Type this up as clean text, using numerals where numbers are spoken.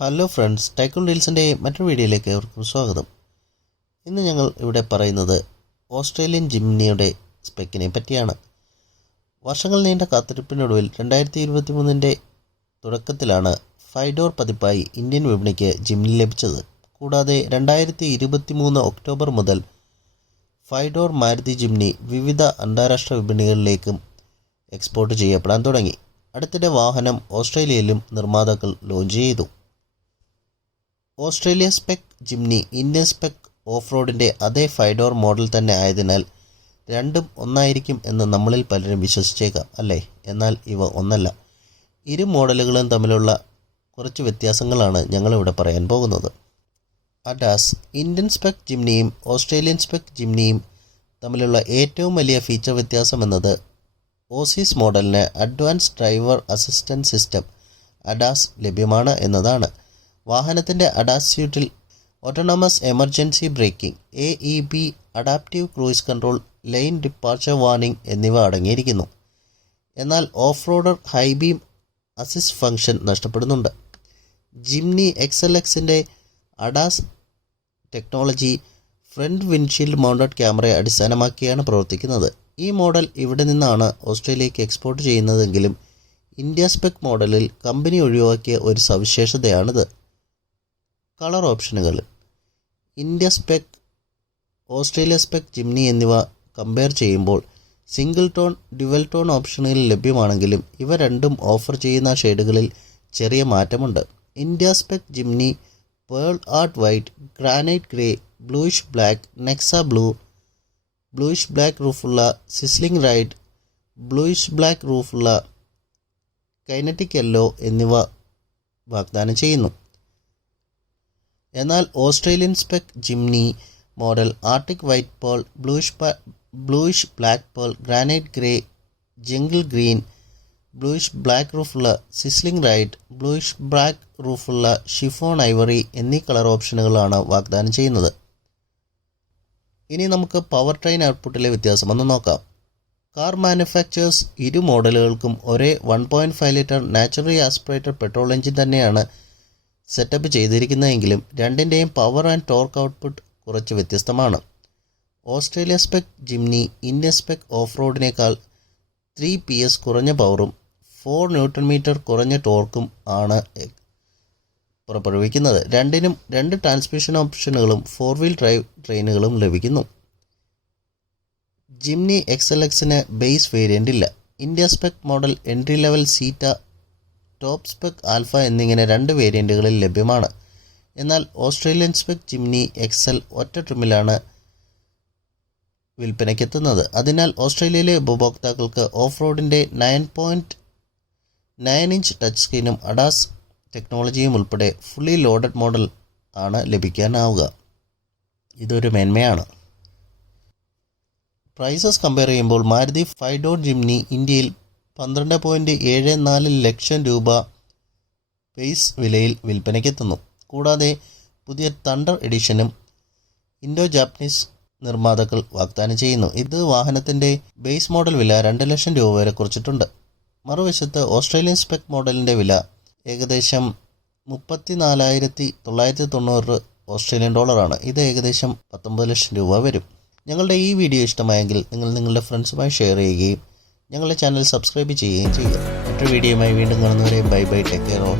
Hello friends, tycoon ഡീൽസിൻ്റെ മറ്റൊരു വീഡിയോയിലേക്ക് അവർക്കും സ്വാഗതം. ഇന്ന് ഞങ്ങൾ ഇവിടെ പറയുന്നത് ഓസ്ട്രേലിയൻ ജിംനിയുടെ സ്പെക്കിനെ പറ്റിയാണ്. വർഷങ്ങൾ നീണ്ട കാത്തിരിപ്പിനൊടുവിൽ 2023 തുടക്കത്തിലാണ് 5 ഡോർ പതിപ്പായി ഇന്ത്യൻ വിപണിക്ക് ജിംനി ലഭിച്ചത്. കൂടാതെ 2023 ഒക്ടോബർ മുതൽ 5 ഡോർ മാരുതി ജിംനി വിവിധ അന്താരാഷ്ട്ര വിപണികളിലേക്കും എക്സ്പോർട്ട് ചെയ്യപ്പെടാൻ തുടങ്ങി. അടുത്തിടെ വാഹനം ഓസ്ട്രേലിയയിലും നിർമ്മാതാക്കൾ ലോഞ്ച് ചെയ്തു. Australia spec Jimny Indian spec of റോഡിൻ്റെ അതേ 5 ഡോർ മോഡൽ തന്നെ ആയതിനാൽ രണ്ടും ഒന്നായിരിക്കും എന്ന് നമ്മളിൽ പലരും വിശ്വസിച്ചേക്കാം, അല്ലേ? എന്നാൽ ഇവ ഒന്നല്ല. ഇരു മോഡലുകളും തമ്മിലുള്ള കുറച്ച് വ്യത്യാസങ്ങളാണ് ഞങ്ങളിവിടെ പറയാൻ പോകുന്നത്. അഡാസ് ഇന്ത്യൻ സ്പെക് ജിംനിയും ഓസ്ട്രേലിയൻ സ്പെക് ജിംനിയും തമ്മിലുള്ള ഏറ്റവും വലിയ ഫീച്ചർ വ്യത്യാസം എന്നത് ഓസീസ് മോഡലിന് advance driver assistance system ADAS ലഭ്യമാണ് എന്നതാണ്. വാഹനത്തിൻ്റെ അഡാസ് സ്യൂട്ടിൽ autonomous emergency braking, AEB, adaptive cruise control, lane departure warning എന്നിവ അടങ്ങിയിരിക്കുന്നു. എന്നാൽ off roader high beam assist function നഷ്ടപ്പെടുന്നുണ്ട്. ജിംനി XLXൻ്റെ ADAS technology front windshield mounted ക്യാമറയെ അടിസ്ഥാനമാക്കിയാണ് പ്രവർത്തിക്കുന്നത്. ഈ മോഡൽ ഇവിടെ നിന്നാണ് ഓസ്ട്രേലിയയ്ക്ക് എക്സ്പോർട്ട് ചെയ്യുന്നതെങ്കിലും ഇന്ത്യ സ്പെക് മോഡലിൽ കമ്പനി ഒഴിവാക്കിയ ഒരു സവിശേഷതയാണിത്. കളർ ഓപ്ഷനുകൾ India spec, Australia spec Jimny എന്നിവ കമ്പയർ ചെയ്യുമ്പോൾ സിംഗിൾ ടോൺ, ഡ്യുവൽ ടോൺ ഓപ്ഷനുകൾ ലഭ്യമാണെങ്കിലും ഇവ രണ്ടും ഓഫർ ചെയ്യുന്ന ഷെയ്ഡുകളിൽ ചെറിയ മാറ്റമുണ്ട്. India spec Jimny pearl art white, granite grey, bluish black, Nexa blue, bluish black റൂഫുള്ള സിസ്ലിംഗ് റൈഡ്, ബ്ലൂയിഷ് ബ്ലാക്ക് റൂഫുള്ള കൈനറ്റിക് യെല്ലോ എന്നിവ വാഗ്ദാനം ചെയ്യുന്നു. എന്നാൽ Australian spec Jimny model arctic white pearl, bluish black pearl, granite grey, jungle green, bluish black റൂഫുള്ള sizzling ride, bluish black റൂഫുള്ള chiffon ivory എന്നീ colour ഓപ്ഷനുകളാണ് വാഗ്ദാനം ചെയ്യുന്നത്. ഇനി നമുക്ക് പവർ ട്രെയിൻ ഔട്ട്പുട്ടിലെ വ്യത്യാസം ഒന്ന് നോക്കാം. കാർ മാനുഫാക്ചേഴ്സ് ഇരു മോഡലുകൾക്കും ഒരേ 1.5 litre naturally aspirated petrol engine തന്നെയാണ് സെറ്റപ്പ് ചെയ്തിരിക്കുന്നതെങ്കിലും രണ്ടിൻ്റെയും പവർ ആൻഡ് ടോർക്ക് ഔട്ട്പുട്ട് കുറച്ച് വ്യത്യസ്തമാണ്. Australia spec Jimny Indian spec off റോഡിനേക്കാൾ 3 PS കുറഞ്ഞ പവറും 4 ന്യൂട്ടൺ മീറ്റർ കുറഞ്ഞ ടോർക്കും ആണ് പുറപ്പെടുവിക്കുന്നത്. രണ്ടിനും 2 ട്രാൻസ്മിഷൻ ഓപ്ഷനുകളും 4 വീൽ ഡ്രൈവ് ട്രെയിനുകളും ലഭിക്കുന്നു. ജിംനി XLXന് ബേസ് വേരിയൻ്റ് ഇല്ല. India spec model entry level Zeta, top spec Alpha എന്നിങ്ങനെ 2 വേരിയൻറ്റുകളിൽ ലഭ്യമാണ്. എന്നാൽ ഓസ്ട്രേലിയൻ സ്പെക് ജിംനി XL ഒറ്റ ട്രിമിലാണ് വിൽപ്പനയ്ക്കെത്തുന്നത്. അതിനാൽ ഓസ്ട്രേലിയയിലെ ഉപഭോക്താക്കൾക്ക് ഓഫ് റോഡിൻ്റെ 9.9 ഇഞ്ച് ടച്ച് സ്ക്രീനും അഡാസ് ടെക്നോളജിയും ഉൾപ്പെടെ ഫുള്ളി ലോഡഡ് മോഡൽ ആണ് ലഭിക്കാനാവുക. ഇതൊരു മേന്മയാണ്. പ്രൈസസ് കമ്പയർ ചെയ്യുമ്പോൾ മാരുതി 5 ഡോർ ജിംനി ഇന്ത്യയിൽ 12.74 ലക്ഷം രൂപ ബേസ് വിലയിൽ വിൽപ്പനയ്ക്കെത്തുന്നു. കൂടാതെ പുതിയ തണ്ടർ എഡിഷനും ഇൻഡോ ജാപ്പനീസ് നിർമ്മാതാക്കൾ വാഗ്ദാനം ചെയ്യുന്നു. ഇത് വാഹനത്തിൻ്റെ ബേസ് മോഡൽ വില 2 ലക്ഷം രൂപ വരെ കുറച്ചിട്ടുണ്ട്. മറുവശത്ത് ഓസ്ട്രേലിയൻ സ്പെക് മോഡലിൻ്റെ വില ഏകദേശം 34,990 ഓസ്ട്രേലിയൻ ഡോളറാണ്. ഇത് ഏകദേശം 19 ലക്ഷം രൂപ വരും. ഞങ്ങളുടെ ഈ വീഡിയോ ഇഷ്ടമായെങ്കിൽ നിങ്ങൾ നിങ്ങളുടെ ഫ്രണ്ട്സുമായി ഷെയർ ചെയ്യുകയും ഞങ്ങളുടെ ചാനൽ സബ്സ്ക്രൈബ് ചെയ്യുകയും ചെയ്യുക. മറ്റൊരു വീഡിയോയുമായി വീണ്ടും കാണുന്നവരെ bye bye, take care all.